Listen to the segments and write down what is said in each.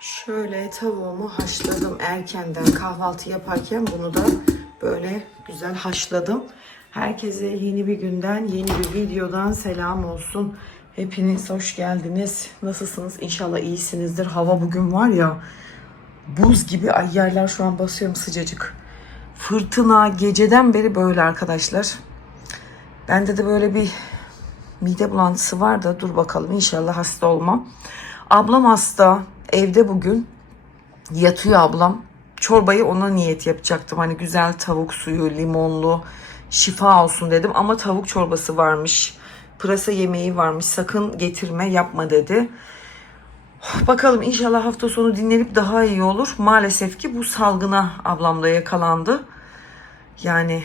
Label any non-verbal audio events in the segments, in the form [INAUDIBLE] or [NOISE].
Şöyle tavuğumu haşladım erkenden kahvaltı yaparken bunu da böyle güzel haşladım. Herkese yeni bir günden, yeni bir videodan selam olsun. Hepiniz hoş geldiniz. Nasılsınız? İnşallah iyisinizdir. Hava bugün var ya buz gibi. Ay yerler şu an basıyorum sıcacık. Fırtına geceden beri böyle arkadaşlar. Bende de böyle bir mide bulantısı var da dur bakalım inşallah hasta olmam. Ablam hasta evde bugün yatıyor ablam. Çorbayı ona niyet yapacaktım. Hani güzel tavuk suyu, limonlu, şifa olsun dedim. Ama tavuk çorbası varmış. Pırasa yemeği varmış. Sakın getirme yapma dedi. Bakalım inşallah hafta sonu dinlenip daha iyi olur. Maalesef ki bu salgına ablam da yakalandı. Yani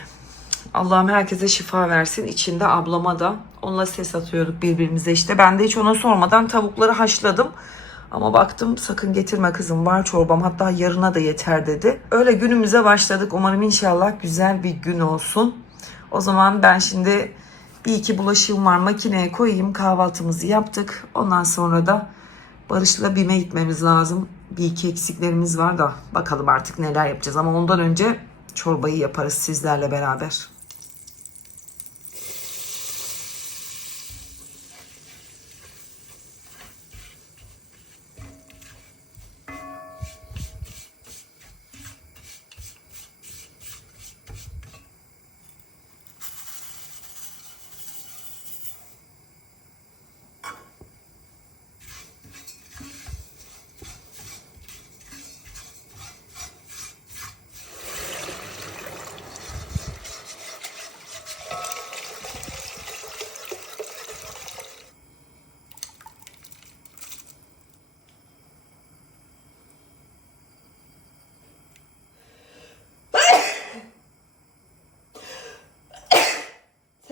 Allah'ım herkese şifa versin. İçinde ablama da. Onunla ses atıyorduk birbirimize işte. Ben de hiç ona sormadan tavukları haşladım. Ama baktım sakın getirme kızım var çorbam hatta yarına da yeter dedi. Öyle günümüze başladık. Umarım inşallah güzel bir gün olsun. O zaman ben şimdi bir iki bulaşığım var makineye koyayım kahvaltımızı yaptık. Ondan sonra da Barış'la BİM'e gitmemiz lazım. Bir iki eksiklerimiz var da bakalım artık neler yapacağız. Ama ondan önce çorbayı yaparız sizlerle beraber.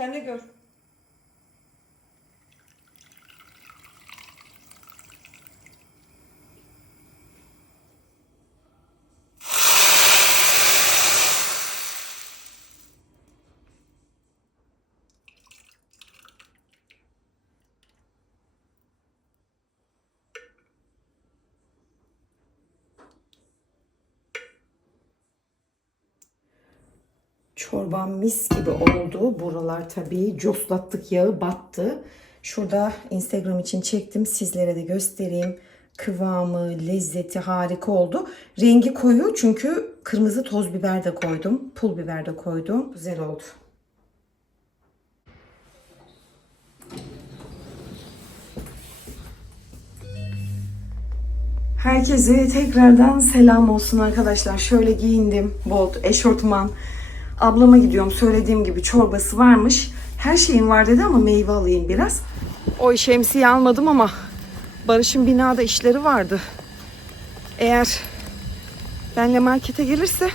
Sen de gör. Çorbam mis gibi oldu. Buralar tabii coslattık yağı battı. Şurada Instagram için çektim. Sizlere de göstereyim. Kıvamı, lezzeti harika oldu. Rengi koyu çünkü kırmızı toz biber de koydum. Pul biber de koydum. Güzel oldu. Herkese tekrardan selam olsun arkadaşlar. Şöyle giyindim. Bot, eşortman. Ablama gidiyorum. Söylediğim gibi çorbası varmış. Her şeyin var dedi ama meyve alayım biraz. O şemsiye almadım ama Barış'ın binada işleri vardı. Eğer benle markete gelirse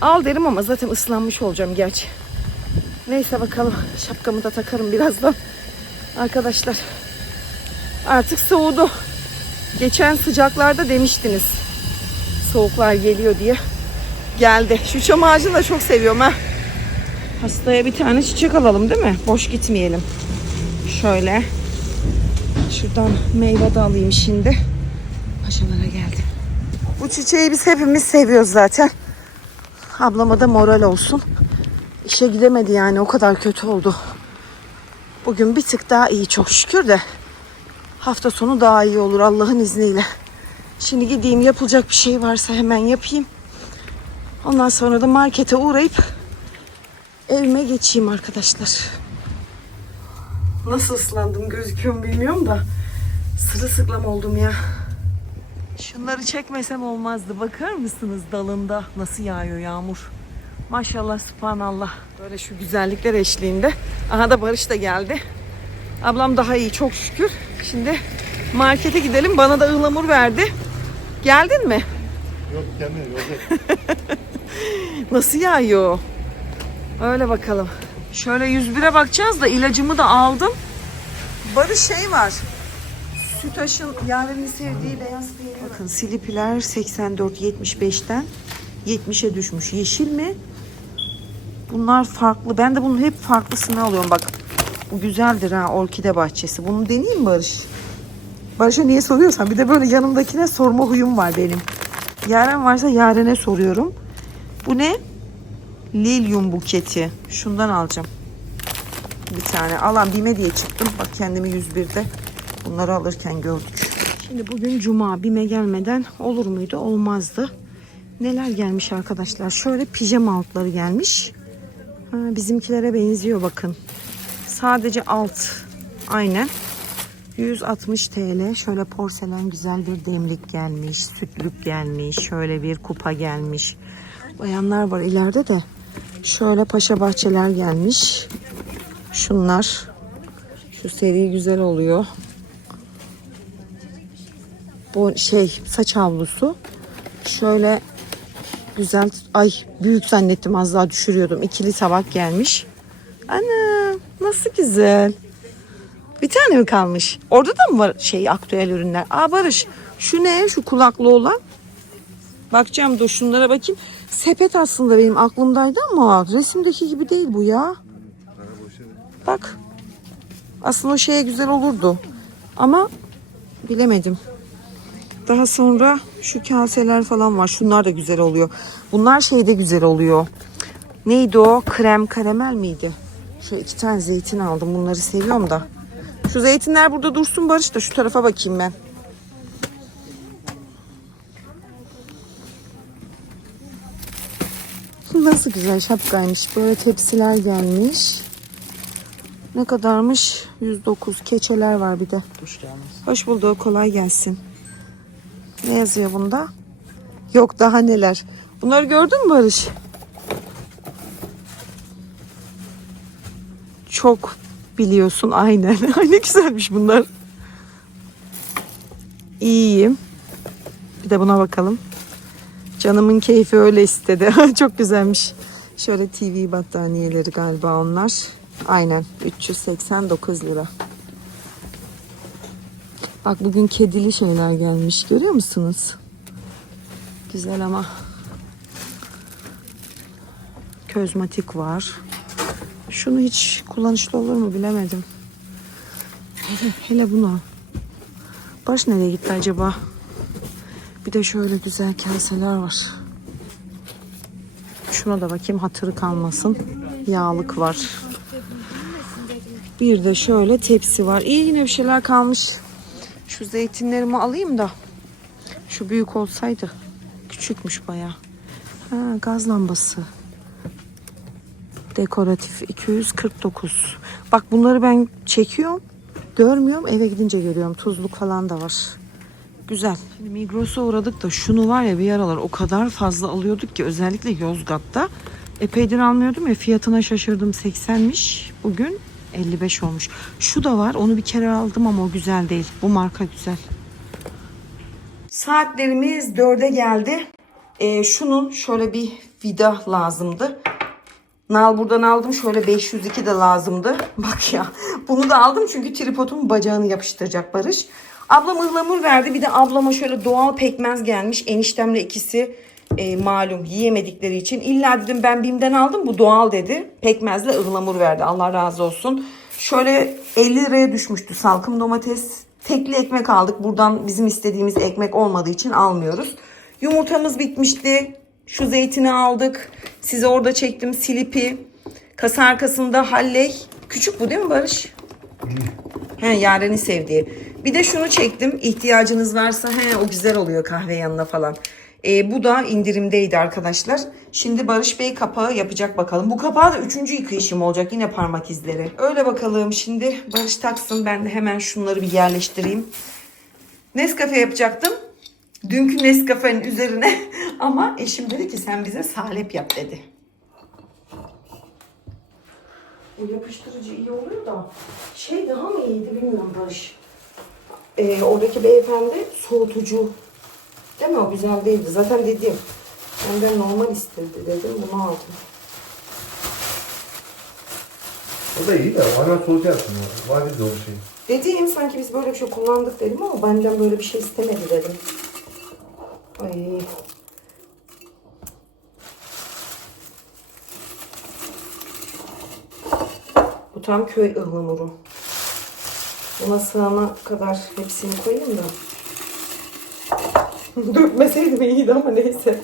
al derim ama zaten ıslanmış olacağım gerçi. Neyse bakalım. Şapkamı da takarım birazdan. Arkadaşlar artık soğudu. Geçen sıcaklarda demiştiniz. Soğuklar geliyor diye. Geldi. Şu çam ağacını da çok seviyorum ha. Hastaya bir tane çiçek alalım değil mi? Boş gitmeyelim. Şöyle. Şuradan meyve de alayım şimdi. Paşalara geldim. Bu çiçeği biz hepimiz seviyoruz zaten. Ablama da moral olsun. İşe gidemedi yani o kadar kötü oldu. Bugün bir tık daha iyi çok şükür de. Hafta sonu daha iyi olur Allah'ın izniyle. Şimdi gideyim yapılacak bir şey varsa hemen yapayım. Ondan sonra da markete uğrayıp evime geçeyim arkadaşlar. Nasıl ıslandım gözüküyor mu bilmiyorum da sırılsıklam oldum ya. Şunları çekmesem olmazdı. Bakar mısınız dalında nasıl yağıyor yağmur. Maşallah subhanallah. Böyle şu güzellikler eşliğinde. Aha da Barış da geldi. Ablam daha iyi çok şükür. Şimdi markete gidelim. Bana da ıhlamur verdi. Geldin mi? Yok gelmiyor yok. [LAUGHS] Nasıl yağıyor? Öyle bakalım. Şöyle 101'e bakacağız da ilacımı da aldım. Barış şey var. Sütaş'ın yarenin sevdiği beyaz peynir. Bakın silipiler 84-75'ten 70'e düşmüş. Yeşil mi? Bunlar farklı. Ben de bunun hep farklısını alıyorum bak. Bu güzeldir ha orkide bahçesi. Bunu deneyeyim Barış? Barış'a niye soruyorsan bir de böyle yanımdakine sorma huyum var benim. Yaren varsa Yaren'e soruyorum. Bu ne? Lilyum buketi. Şundan alacağım. Bir tane. Alan Bime diye çıktım. Bak kendimi 101'de bunları alırken gördük. Şimdi bugün cuma. Bime gelmeden olur muydu? Olmazdı. Neler gelmiş arkadaşlar? Şöyle pijama altları gelmiş. Ha, bizimkilere benziyor bakın. Sadece alt. Aynen. 160 TL. Şöyle porselen güzel bir demlik gelmiş. Sütlük gelmiş. Şöyle bir kupa gelmiş. Bayanlar var ileride de. Şöyle paşa bahçeler gelmiş. Şunlar. Şu seri güzel oluyor. Bu şey saç havlusu. Şöyle güzel. Ay büyük zannettim az daha düşürüyordum. İkili tabak gelmiş. Ana nasıl güzel. Bir tane mi kalmış? Orada da mı var şey aktüel ürünler? Aa Barış şu ne? Şu kulaklı olan. Bakacağım dur şunlara bakayım. Sepet aslında benim aklımdaydı ama resimdeki gibi değil bu ya. Bak. Aslında o şeye güzel olurdu. Ama bilemedim. Daha sonra şu kaseler falan var. Şunlar da güzel oluyor. Bunlar şeyde güzel oluyor. Neydi o? Krem karamel miydi? Şu iki tane zeytin aldım. Bunları seviyorum da. Şu zeytinler burada dursun Barış da şu tarafa bakayım ben. Nasıl güzel şapkaymış. Böyle tepsiler gelmiş. Ne kadarmış? 109 keçeler var bir de. Hoş bulduk. Kolay gelsin. Ne yazıyor bunda? Yok daha neler. Bunları gördün mü Barış? Çok biliyorsun aynen. [LAUGHS] Ay ne güzelmiş bunlar. İyiyim. Bir de buna bakalım. Canımın keyfi öyle istedi. [LAUGHS] Çok güzelmiş. Şöyle TV battaniyeleri galiba onlar. Aynen 389 lira. Bak bugün kedili şeyler gelmiş. Görüyor musunuz? Güzel ama. Közmatik var. Şunu hiç kullanışlı olur mu bilemedim. Hele, [LAUGHS] hele buna. Baş nereye gitti acaba? Bir de şöyle güzel kaseler var. Şuna da bakayım hatırı kalmasın. Yağlık var. Bir de şöyle tepsi var. İyi yine bir şeyler kalmış. Şu zeytinlerimi alayım da. Şu büyük olsaydı. Küçükmüş bayağı. Ha, gaz lambası. Dekoratif 249. Bak bunları ben çekiyorum. Görmüyorum. Eve gidince görüyorum. Tuzluk falan da var. Güzel. Şimdi Migros'a uğradık da şunu var ya bir aralar o kadar fazla alıyorduk ki özellikle Yozgat'ta. Epeydir almıyordum ya fiyatına şaşırdım 80'miş. Bugün 55 olmuş. Şu da var onu bir kere aldım ama o güzel değil. Bu marka güzel. Saatlerimiz 4'e geldi. Ee, şunun şöyle bir vida lazımdı. Nal buradan aldım. Şöyle 502 de lazımdı. [LAUGHS] Bak ya. Bunu da aldım çünkü tripodumun bacağını yapıştıracak Barış. Ablam ıhlamur verdi. Bir de ablama şöyle doğal pekmez gelmiş. Eniştemle ikisi e, malum yiyemedikleri için. İlla dedim ben Bim'den aldım. Bu doğal dedi. Pekmezle ıhlamur verdi. Allah razı olsun. Şöyle 50 liraya düşmüştü salkım domates. Tekli ekmek aldık. Buradan bizim istediğimiz ekmek olmadığı için almıyoruz. Yumurtamız bitmişti. Şu zeytini aldık. Size orada çektim silipi. Kasa arkasında halley. Küçük bu değil mi Barış? He Yaren'i sevdiği. Bir de şunu çektim. İhtiyacınız varsa he o güzel oluyor kahve yanına falan. Ee, bu da indirimdeydi arkadaşlar. Şimdi Barış Bey kapağı yapacak bakalım. Bu kapağı da üçüncü yıkayışım olacak. Yine parmak izleri. Öyle bakalım. Şimdi Barış taksın. Ben de hemen şunları bir yerleştireyim. Nescafe yapacaktım. Dünkü Nescafe'nin üzerine [LAUGHS] ama eşim dedi ki sen bize salep yap dedi. Bu yapıştırıcı iyi oluyor da şey daha mı iyiydi bilmiyorum Barış. Ee, oradaki beyefendi soğutucu. Değil mi o güzel değildi. Zaten dedim. Benden normal istedi dedim bunu aldım. O da iyi de bana soğutacaksın. Var bir de o şey. Dediğim sanki biz böyle bir şey kullandık dedim ama benden böyle bir şey istemedi dedim. Ay. Bu tam köy ıhlamuru. Buna sığana kadar hepsini koyayım da. [LAUGHS] Dökmeseydim iyiydi ama neyse.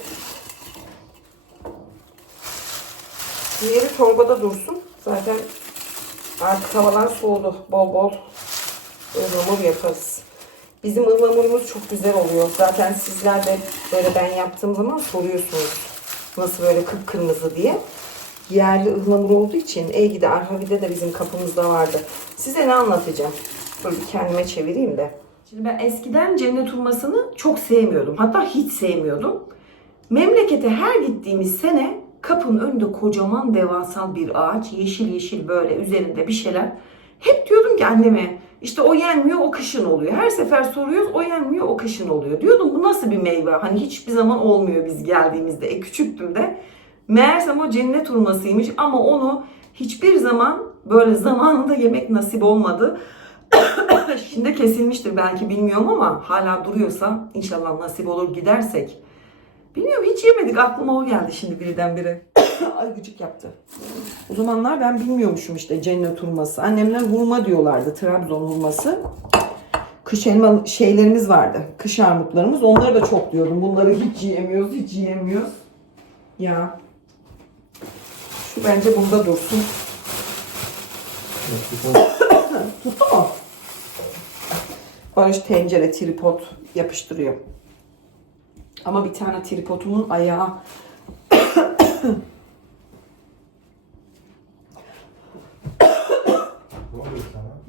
Diğeri torbada dursun. Zaten artık havalar soğudu. Bol bol ıhlamur yaparız. Bizim ıhlamurumuz çok güzel oluyor. Zaten sizler de böyle ben yaptığım zaman soruyorsunuz. Nasıl böyle kıpkırmızı diye. Yerli ıhlamur olduğu için Eygi'de, Arhavi'de de bizim kapımızda vardı. Size ne anlatacağım? Dur bir kendime çevireyim de. Şimdi ben eskiden cennet hurmasını çok sevmiyordum. Hatta hiç sevmiyordum. Memlekete her gittiğimiz sene kapının önünde kocaman devasal bir ağaç. Yeşil yeşil böyle üzerinde bir şeyler. Hep diyordum ki anneme işte o yenmiyor o kışın oluyor. Her sefer soruyoruz o yenmiyor o kışın oluyor. Diyordum bu nasıl bir meyve? Hani hiçbir zaman olmuyor biz geldiğimizde. E küçüktüm de. Meğersem o cennet hurmasıymış ama onu hiçbir zaman böyle zamanında yemek nasip olmadı. [COUGHS] Şimdi kesilmiştir belki bilmiyorum ama hala duruyorsa inşallah nasip olur gidersek. Bilmiyorum hiç yemedik aklıma o geldi şimdi birdenbire. [COUGHS] Ay gıcık yaptı. O zamanlar ben bilmiyormuşum işte cennet hurması. Annemler hurma diyorlardı Trabzon hurması. Kış elma şeylerimiz vardı. Kış armutlarımız. Onları da çok diyordum. Bunları hiç yiyemiyoruz, hiç yiyemiyoruz. Ya. Şu bence bunda dursun. Tuttu mu? Barış tencere, tripod yapıştırıyor. Ama bir tane tripodumun ayağı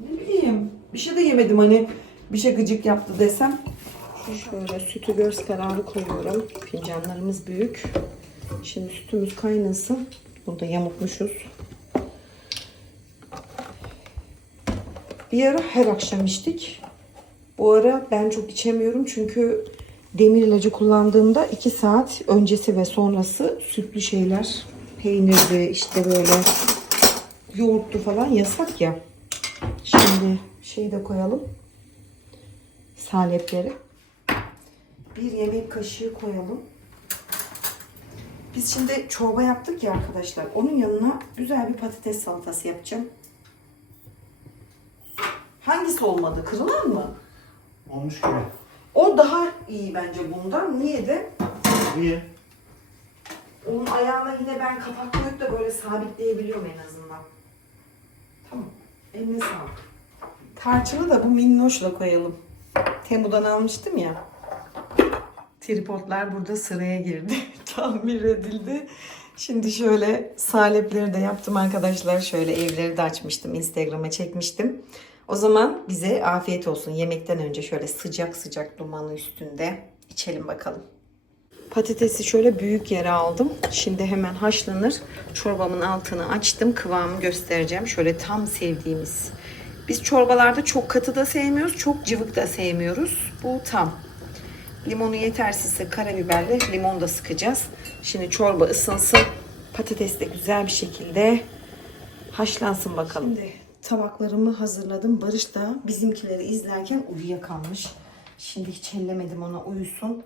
Ne bileyim bir şey de yemedim hani bir şey gıcık yaptı desem. Şöyle sütü göz kararı koyuyorum. Fincanlarımız büyük. Şimdi sütümüz kaynasın. Bunu da yamutmuşuz. Bir ara her akşam içtik. Bu ara ben çok içemiyorum çünkü demir ilacı kullandığımda 2 saat öncesi ve sonrası sütlü şeyler, peynirdi işte böyle yoğurtlu falan yasak ya. Şimdi şeyi de koyalım. Salepleri. Bir yemek kaşığı koyalım. Biz şimdi çorba yaptık ya arkadaşlar. Onun yanına güzel bir patates salatası yapacağım. Hangisi olmadı? Kırılan mı? Olmuş gibi. O daha iyi bence bundan. Niye de? Niye? Onun ayağına yine ben kapak koyup da böyle sabitleyebiliyorum en azından. Tamam. Eline sağlık. Tarçını da bu minnoşla koyalım. Temu'dan almıştım ya. Tripodlar burada sıraya girdi. [LAUGHS] Tamir edildi. Şimdi şöyle salepleri de yaptım arkadaşlar. Şöyle evleri de açmıştım. Instagram'a çekmiştim. O zaman bize afiyet olsun. Yemekten önce şöyle sıcak sıcak dumanı üstünde içelim bakalım. Patatesi şöyle büyük yere aldım. Şimdi hemen haşlanır. Çorbamın altını açtım. Kıvamı göstereceğim. Şöyle tam sevdiğimiz. Biz çorbalarda çok katı da sevmiyoruz. Çok cıvık da sevmiyoruz. Bu tam. Limonu yetersizse karabiberle limon da sıkacağız. Şimdi çorba ısınsın. Patates de güzel bir şekilde haşlansın bakalım. Şimdi tabaklarımı hazırladım. Barış da bizimkileri izlerken uyuyakalmış. Şimdi hiç ellemedim ona uyusun.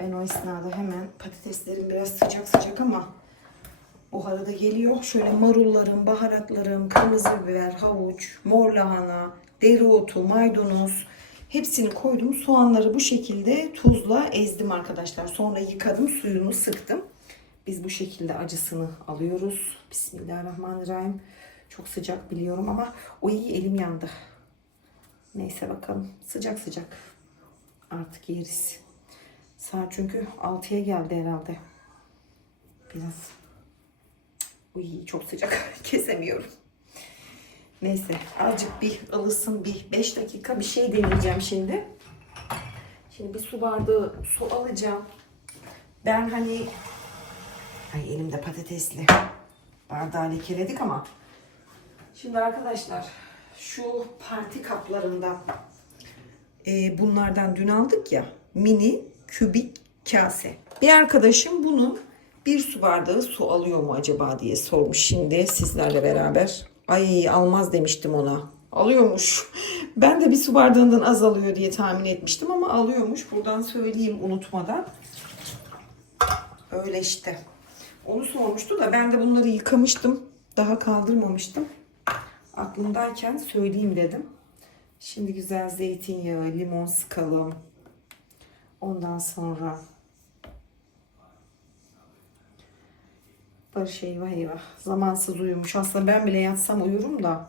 Ben o esnada hemen patateslerim biraz sıcak sıcak ama buharı da geliyor. Şöyle marullarım, baharatlarım, kırmızı biber, havuç, mor lahana, dereotu, maydanoz hepsini koydum. Soğanları bu şekilde tuzla ezdim arkadaşlar. Sonra yıkadım, suyunu sıktım. Biz bu şekilde acısını alıyoruz. Bismillahirrahmanirrahim. Çok sıcak biliyorum ama o iyi elim yandı. Neyse bakalım. Sıcak sıcak. Artık yeriz. Saat çünkü 6'ya geldi herhalde. Biraz. Uy çok sıcak. [LAUGHS] Kesemiyorum. Neyse azıcık bir ılısın bir 5 dakika bir şey deneyeceğim şimdi. Şimdi bir su bardağı su alacağım. Ben hani ay elimde patatesli bardağı lekeledik ama şimdi arkadaşlar şu parti kaplarından e, bunlardan dün aldık ya mini kübik kase. Bir arkadaşım bunun bir su bardağı su alıyor mu acaba diye sormuş şimdi sizlerle beraber. Ay almaz demiştim ona. Alıyormuş. Ben de bir su bardağından az alıyor diye tahmin etmiştim ama alıyormuş. Buradan söyleyeyim unutmadan. Öyle işte. Onu sormuştu da ben de bunları yıkamıştım. Daha kaldırmamıştım. Aklımdayken söyleyeyim dedim. Şimdi güzel zeytinyağı, limon sıkalım. Ondan sonra Barış eyvah eyvah. Zamansız uyumuş. Aslında ben bile yatsam uyurum da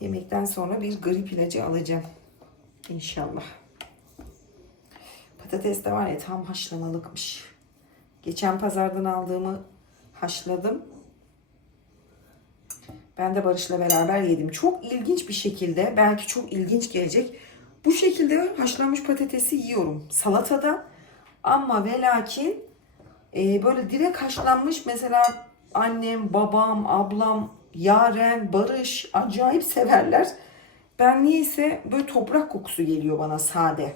yemekten sonra bir grip ilacı alacağım. İnşallah. Patates de var ya tam haşlamalıkmış. Geçen pazardan aldığımı haşladım. Ben de Barış'la beraber yedim. Çok ilginç bir şekilde, belki çok ilginç gelecek. Bu şekilde haşlanmış patatesi yiyorum salatada. Ama ve lakin e, böyle direkt haşlanmış mesela annem, babam, ablam, Yaren, Barış acayip severler. Ben niyeyse böyle toprak kokusu geliyor bana sade.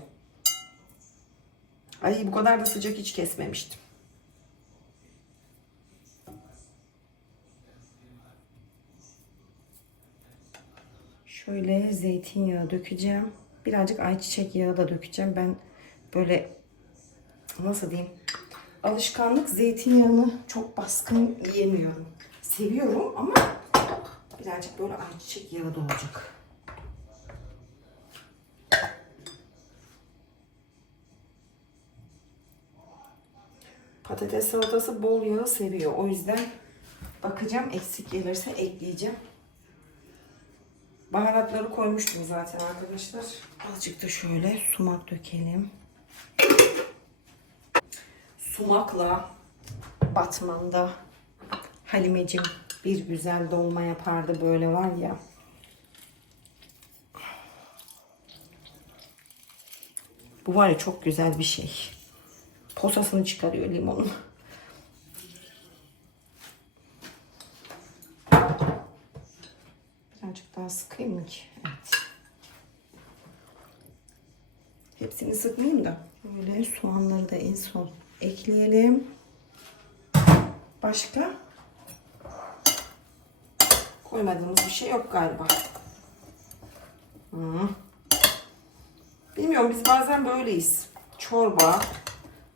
Ay bu kadar da sıcak hiç kesmemiştim. Şöyle zeytinyağı dökeceğim. Birazcık ayçiçek yağı da dökeceğim. Ben böyle nasıl diyeyim? Alışkanlık zeytinyağını çok baskın yiyemiyorum. Seviyorum ama birazcık böyle ayçiçek yağı da olacak. Patates salatası bol yağı seviyor. O yüzden bakacağım eksik gelirse ekleyeceğim. Baharatları koymuştum zaten arkadaşlar. Azıcık da şöyle sumak dökelim. Sumakla batmanda Halimecim bir güzel dolma yapardı böyle var ya. Bu var ya çok güzel bir şey. Posasını çıkarıyor limonun. Birazcık daha sıkayım mı ki? Evet. Hepsini sıkmayayım da. Böyle soğanları da en son ekleyelim. Başka? Koymadığımız bir şey yok galiba. Hmm. Bilmiyorum biz bazen böyleyiz. Çorba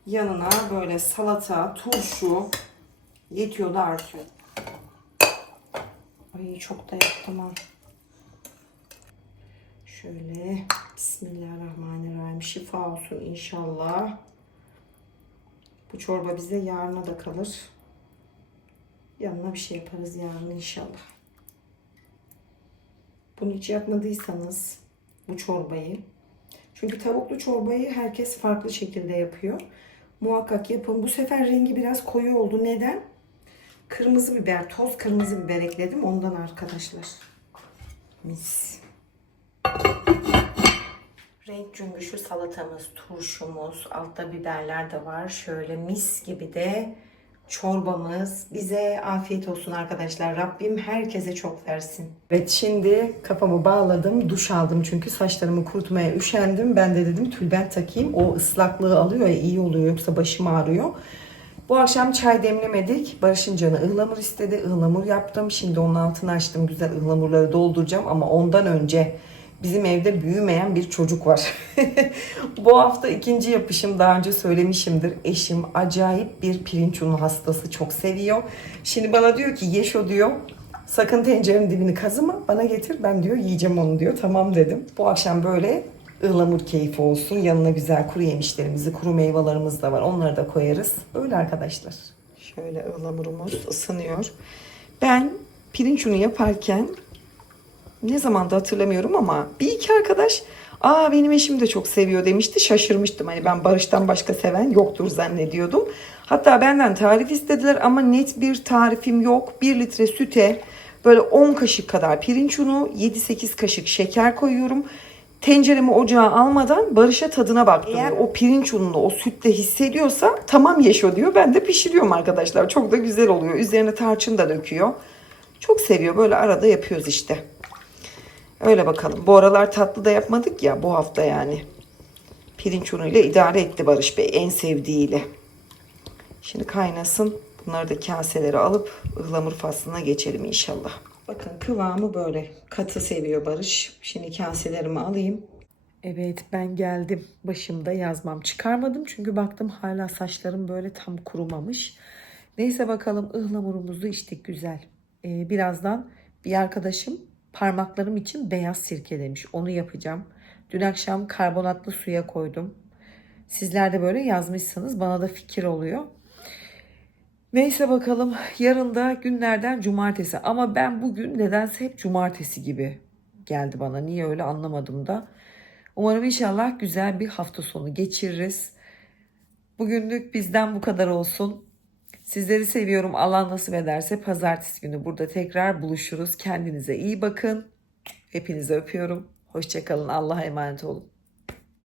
yanına böyle salata, turşu yetiyor da artıyor. Ay çok da yaptım ha. Şöyle Bismillahirrahmanirrahim. Şifa olsun inşallah. Bu çorba bize yarına da kalır. Yanına bir şey yaparız yarın inşallah. Bunu hiç yapmadıysanız bu çorbayı. Çünkü tavuklu çorbayı herkes farklı şekilde yapıyor. Muhakkak yapın. Bu sefer rengi biraz koyu oldu. Neden? Kırmızı biber, toz kırmızı biber ekledim ondan arkadaşlar. Mis. Renk cümbüşü salatamız, turşumuz, altta biberler de var. Şöyle mis gibi de çorbamız. Bize afiyet olsun arkadaşlar. Rabbim herkese çok versin. Evet şimdi kafamı bağladım. Duş aldım çünkü saçlarımı kurutmaya üşendim. Ben de dedim tülbent takayım. O ıslaklığı alıyor ya iyi oluyor yoksa başım ağrıyor. Bu akşam çay demlemedik. Barış'ın canı ıhlamur istedi. Ihlamur yaptım. Şimdi onun altını açtım. Güzel ıhlamurları dolduracağım ama ondan önce bizim evde büyümeyen bir çocuk var. [LAUGHS] Bu hafta ikinci yapışım daha önce söylemişimdir. Eşim acayip bir pirinç unu hastası. Çok seviyor. Şimdi bana diyor ki Yeşo diyor sakın tencerenin dibini kazıma bana getir ben diyor yiyeceğim onu diyor. Tamam dedim. Bu akşam böyle ıhlamur keyfi olsun. Yanına güzel kuru yemişlerimizi, kuru meyvelerimiz de var. Onları da koyarız. Öyle arkadaşlar. Şöyle ıhlamurumuz ısınıyor. Ben pirinç unu yaparken ne zaman da hatırlamıyorum ama bir iki arkadaş aa benim eşim de çok seviyor demişti. Şaşırmıştım. Hani ben Barış'tan başka seven yoktur zannediyordum. Hatta benden tarif istediler ama net bir tarifim yok. 1 litre süte böyle 10 kaşık kadar pirinç unu, 7-8 kaşık şeker koyuyorum. Tenceremi ocağa almadan Barış'a tadına baktım. Eğer o pirinç ununu o sütte hissediyorsa tamam yeşo diyor. Ben de pişiriyorum arkadaşlar. Çok da güzel oluyor. Üzerine tarçın da döküyor. Çok seviyor. Böyle arada yapıyoruz işte. Öyle bakalım. Bu aralar tatlı da yapmadık ya bu hafta yani. Pirinç unuyla idare etti Barış Bey en sevdiğiyle. Şimdi kaynasın. Bunları da kaselere alıp ıhlamur faslına geçelim inşallah. Bakın kıvamı böyle. Katı seviyor Barış. Şimdi kaselerimi alayım. Evet ben geldim. Başımda yazmam. Çıkarmadım çünkü baktım hala saçlarım böyle tam kurumamış. Neyse bakalım ıhlamurumuzu içtik güzel. Ee, birazdan bir arkadaşım parmaklarım için beyaz sirke demiş. Onu yapacağım. Dün akşam karbonatlı suya koydum. Sizler de böyle yazmışsınız. Bana da fikir oluyor. Neyse bakalım. Yarın da günlerden cumartesi. Ama ben bugün nedense hep cumartesi gibi geldi bana. Niye öyle anlamadım da. Umarım inşallah güzel bir hafta sonu geçiririz. Bugünlük bizden bu kadar olsun. Sizleri seviyorum. Allah nasip ederse pazartesi günü burada tekrar buluşuruz. Kendinize iyi bakın. Hepinizi öpüyorum. Hoşçakalın. Allah'a emanet olun.